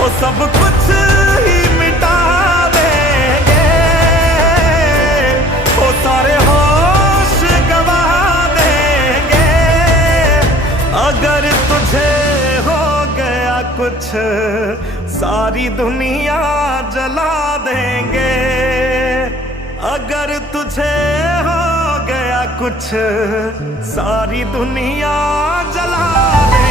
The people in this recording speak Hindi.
वो सब कुछ ही मिटा देंगे, वो सारे होश गवा देंगे। अगर तुझे हो गया कुछ सारी दुनिया जला देंगे। अगर तुझे हो गया कुछ सारी दुनिया जला देंगे।